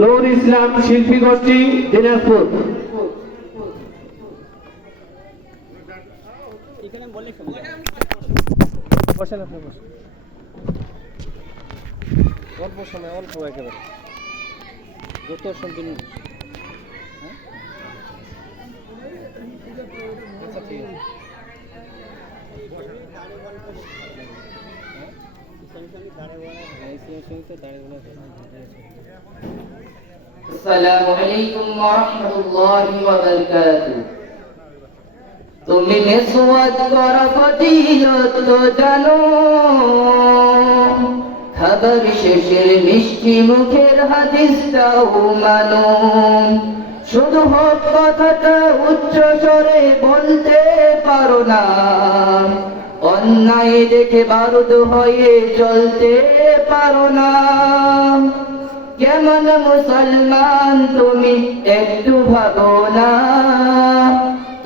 নূর ইসলাম শিল্পী গোষ্ঠী দিনাজপুর। অল্প সময় অল্প একেবারে যত শুনবেন। আচ্ছা ঠিক আছে। আসসালামু আলাইকুম ওয়া রাহমাতুল্লাহি ওয়া বারাকাতুহু। তুমি মেসওয়াক করা ফজিলত তো জানো, খাবার শেষের মিষ্টি মুখের হাদিসটাও মানো। শুধু হক কথাটা উচ্চ স্বরে বলতে পারো না, অন্যায় দেখে বারুদ হয়ে চলতে পারো না। কেমন মুসলমান তুমি একটু ভাবো না,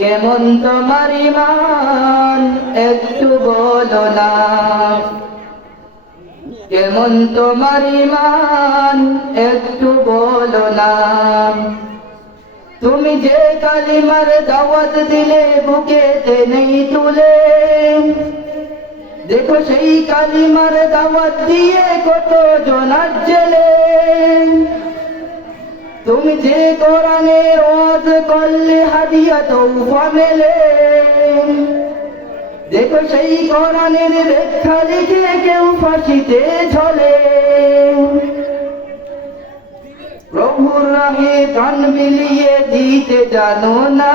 কেমন তোমার ঈমান একটু বলো না। কেমন তোমার ঈমান একটু বলো না। তুমি যে কালিমার দাওয়াত দিলে বুকেতে নেই তুলে, দেখো সেই কালিমার দাওয়াত দিয়ে কত জনার জেলে। তুমি যে কোরআনের ওয়াজ করলে হাদিয়া তওবা মেলে, দেখো সেই কোরআনের ব্যাখ্যা লিখে কেউ ফাঁসিতে ঝলে। প্রভুর রাহে প্রাণ বিলিয়ে দিতে জানো না,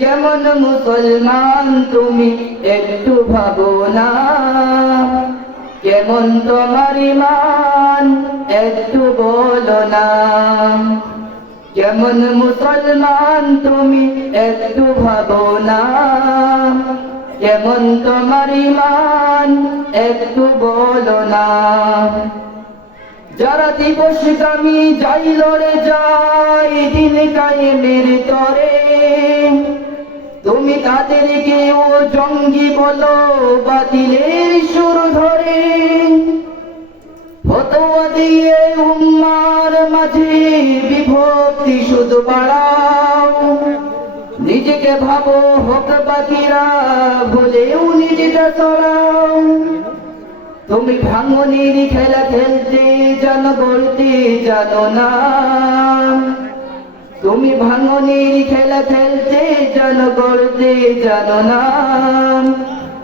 কেমন মুসলমান তুমি একটু ভাবো না। কেমন তোমার ঈমান একটু বলো না। কেমন মুসলমান তুমি একটু ভাবো না। কেমন তোমার ঈমান একটু বলো না। যারা দিবসগামী যাই লড়ে যায় দিন কায়েমের তরে, তুমি তাদেরকেও জঙ্গি বলো বাতিলের সুর ধরে। ফতোয়া দিয়ে উম্মার মাঝে বিভক্তি শুধু বাড়াও, নিজেকে ভাবো হক বাকিরা বলেও নিজেটা চড়াও। তুমি ভাঙনের খেলা খেলতে জানো বলতে জানো না, তুমি ভাঙনের খেলা খেলতে জানো বলতে জানো না।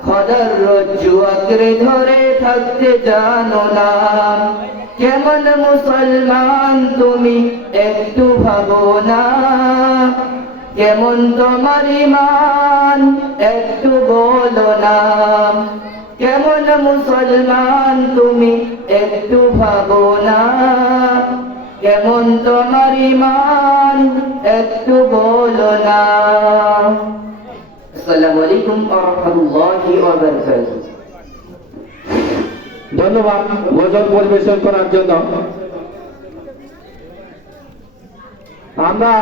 খোদার রজ্জু আঁকড়ে ধরে থাকতে জানো না। কেমন মুসলমান তুমি একটু ভাবো না। কেমন তোমার ঈমান একটু বলো না। কেমন মুসলমান তুমি একটু ভাবো না। কেমন তোমার ঈমান একটু বলো না। আসসালামু আলাইকুম ওয়া রাহমাতুল্লাহি ওয়া বারাকাতুহু। ধন্যবাদ গজল পরিবেশন করার জন্য। আমরা